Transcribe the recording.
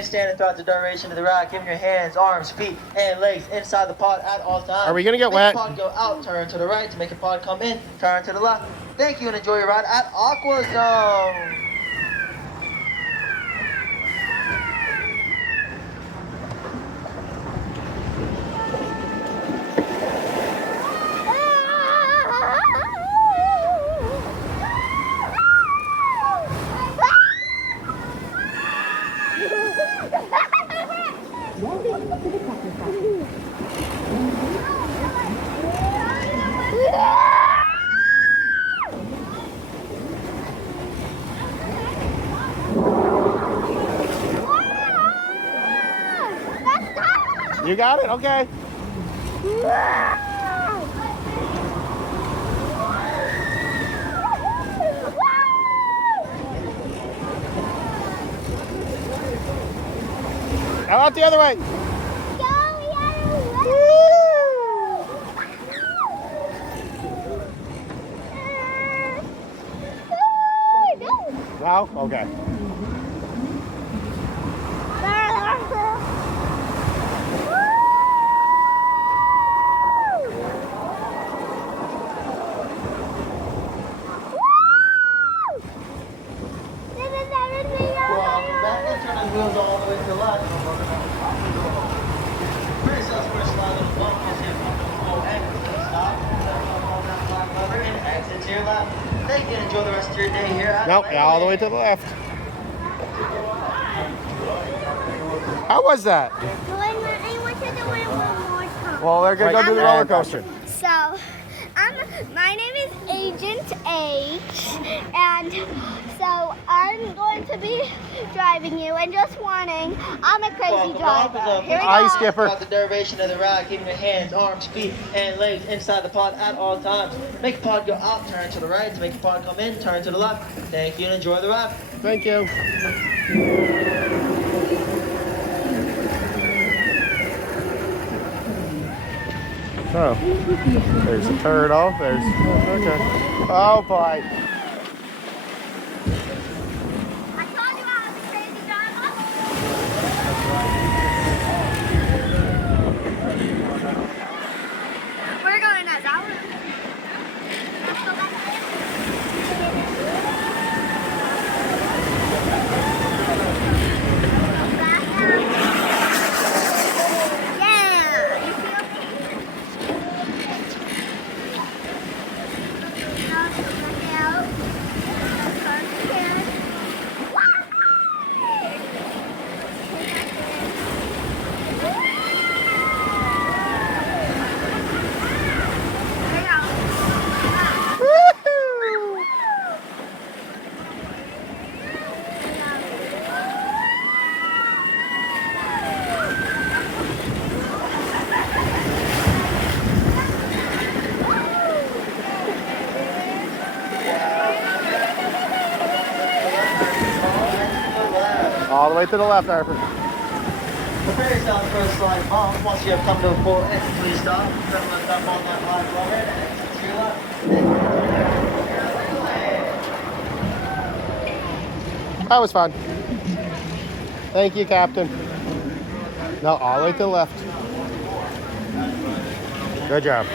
Remain standing throughout the duration of the ride, keeping your hands, arms, feet, and legs inside the pod at all times. Are we gonna get wet? Make the pod go out, turn to the right. To make the pod come in, turn to the left. Thank you and enjoy your ride at AQUAZONE. You got it? Okay. How about the other way? Wow, okay. Wheels all the way to the left. Pretty slide on the bump. Stop. And exit to your left. Thank you and enjoy the rest of your day here. Nope, yeah, all the way to the left. How was that? I want to do it one more time. Well, they're gonna go do the roller coaster. So, my name is Agent H, and so I'm going to be driving you. And just warning, I'm a crazy driver. Here we go. Hi, Skipper. Throughout the duration of the ride, keeping your hands, arms, feet, and legs inside the pod at all times. Make the pod go out, turn to the right. To make the pod come in, turn to the left. Thank you and enjoy the ride. Thank you. Oh, there's a turtle. There's, okay. Oh boy. I told you I was a crazy driver. We're going as our. Let's go back there. All the way to the left, Harper. Prepare yourself for a slight bump. Once you have come to a full exit, please stop. Turn left up on that line forward and exit to your left. That was fun. Thank you, Captain. No, all the way to the left. Good job.